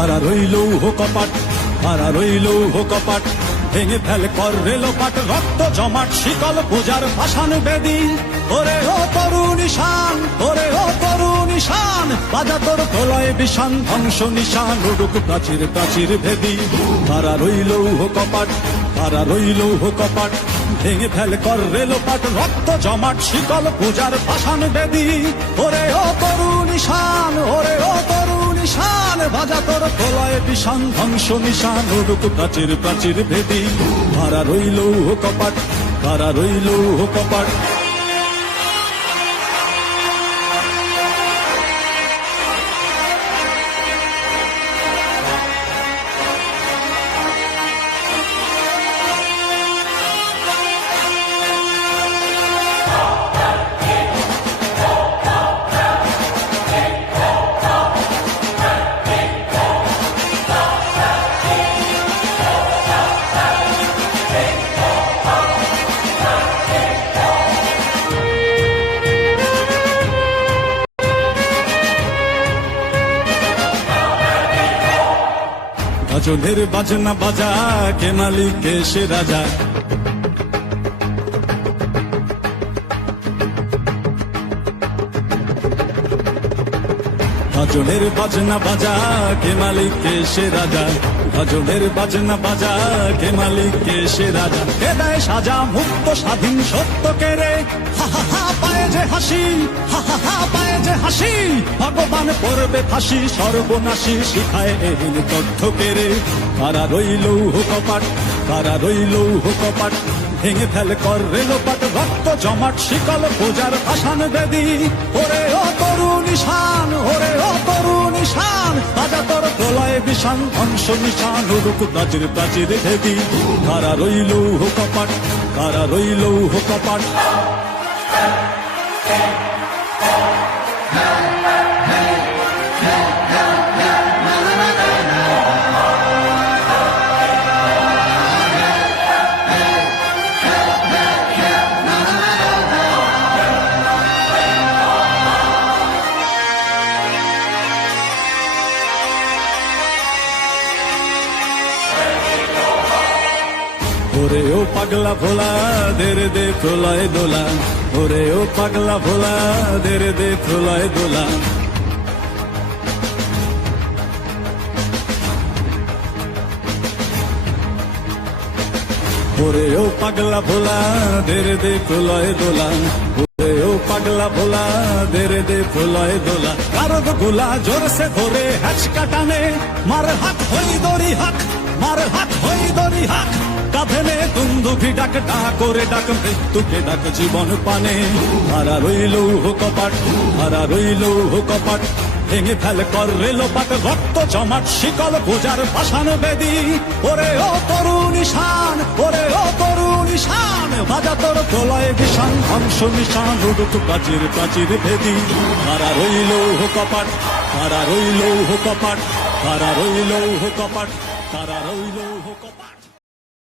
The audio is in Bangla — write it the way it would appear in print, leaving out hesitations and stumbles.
হারা রইল কপাট, হারা রইল কপাট, ভেঙে ফেল কর রেলোপাট, রক্ত জমাট শিকল পূজার পাষাণ বেদী। ওরে ও তরুণ ঈশান, ওরে ও তরুণ ঈশান, বাজা তোর প্রলয় বিষান, ধ্বংস নিশান উড়ুক প্রাচীর প্রাচীর ভেদী। হারা রইল কপাট, হারা রইল কপাট, ভেঙে ফেল কর রেলোপাট, রক্ত জমাট শিকল পূজার পাষাণ বেদী। ওরে ও তরুণ ঈশান, ওরে ও তরুণ ঈশান, বাজা তোর প্রলয় বিষান, ধ্বংস নিশান উড়ুক প্রাচীর প্রাচীর ভেদী। হারা রইল কপাট, হারা রইল কপাট। গাজনের বাজনা বাজা, কে মালিক কে সে রাজা। গাজনের বাজনা বাজা, কে মালিক কে সে রাজা। গাজনের বাজনা বাজা, কে মালিক কে সে রাজা। কে দেয় সাজা মুক্ত স্বাধীন সত্য কে রে, হা হা হা পায়ে যে হাসি, হা হা হা পায়ে যে হাসি। ভগবান পড়বে ফাঁসি সর্বনাশী, শিখায় এহীন তথ্য কে রে। কারা রইল কপাট, কারা রইল কপাট, ভেঙে ফেল কর রেলোপাট, রক্ত জমাট শিকল পূজার পাষাণ বেদী। ওরে ও তরুণ ঈশান, ওরে ও তরুণ ঈশান, বাজা তোর প্রলয় বিষান, ধ্বংস নিশান উড়ুক প্রাচীর প্রাচীর ভেদী। কারা রইল কপাট, কারা রইল কপাট। ওরে ও পাগলা ভোলা, দে রে দে প্রলয় দোলা। ওরে ও পাগলা ভোলা, দে রে দে প্রলয় দোলা। ওরে ও পাগলা ভোলা, দে রে দে প্রলয় দোলা। ওরে ও পাগলা ভোলা, দে রে দে প্রলয় দোলা। কারদ গোলা জোরসে ধরে হ্যাচকা টানে, মার হাত হই দড়ি হাক, মার হাত হই দড়ি হাক। কাঁধে নে দুন্দুভি ডাক, ডাক করে ডাক মৃত্যুকে ডাক জীবন পানে। হারা রইল কপাট, হারা রইল কপাট, ভেঙে ফেল কর রেলোপাট, রক্ত জমাট শিকল পূজার পাষাণ বেদী। ওরে ও তরুণ ঈশান, ওরে ও তরুণ ঈশান, বাজা তোর প্রলয় বিষান, ধ্বংস নিশান উড়ুক প্রাচীর প্রাচীর ভেদী। হারা রইল কপাট, হারা রইল কপাট, হারা রইল কপাট, হারা রইল কপাট।